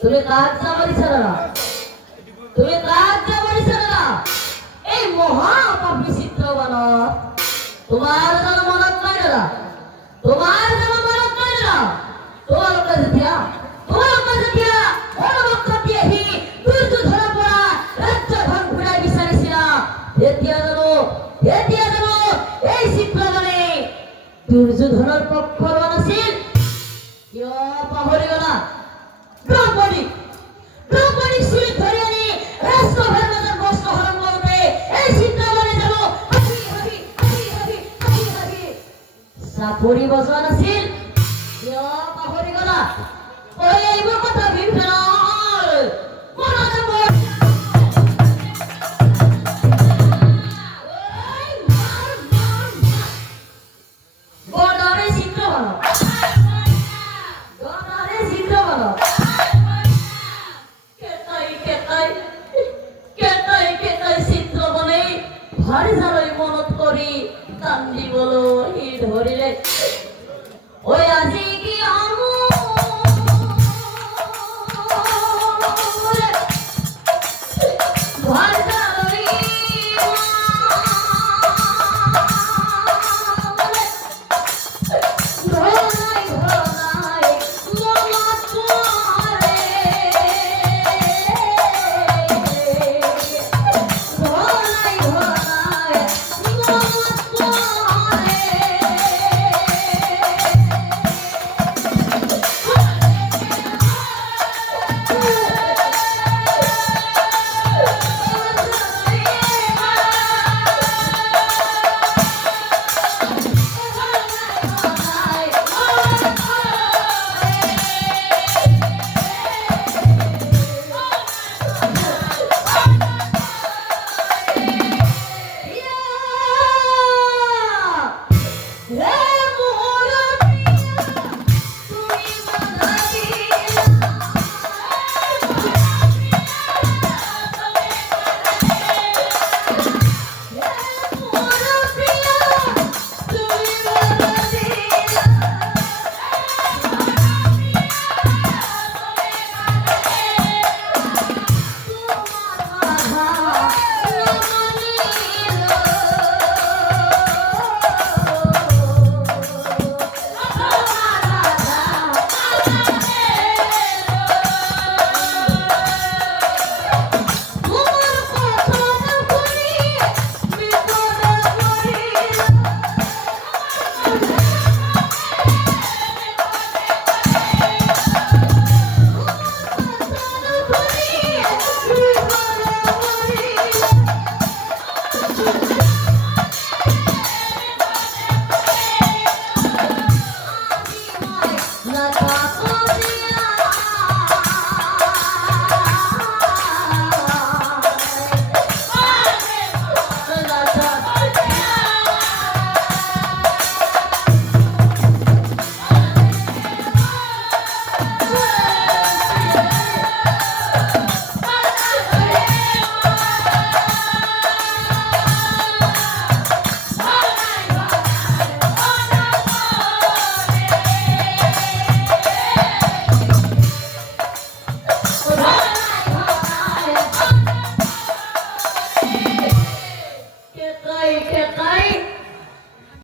তুমি কাজ যাবারিছ না তুমি কাজ যাবারিছ না এই মহা পাপী চিত্রবান তোমার যেন মনত নাই না তোমার যেন মনত নাই না তোমার কাছে দিয়া অনুবক্ষ দিয়েহি দুর্যোধন পড়া রাজ্য ধন ঘুরাই বিচাৰিছিল এতিয়া জানো এই চিত্ৰবানে দুর্যোধনৰ পক্ষৰ আছিল কিয় পাহৰি গলা দ্রৌপদী শিল ধরে আনি রাষ্ট্রভার মধ্যে বস্ত্র হরণ করবে এই চিত্রবানে যাব হাবি সাপরি বসন আছিল কিয় পাহৰি গলা ওই এইবোৰ কথা ভীমসেন মনত পৰ বড়রে চিত্রবান ভারি জালই মনত করি কান্দি বলো হি ধরিলে ওই আজি কি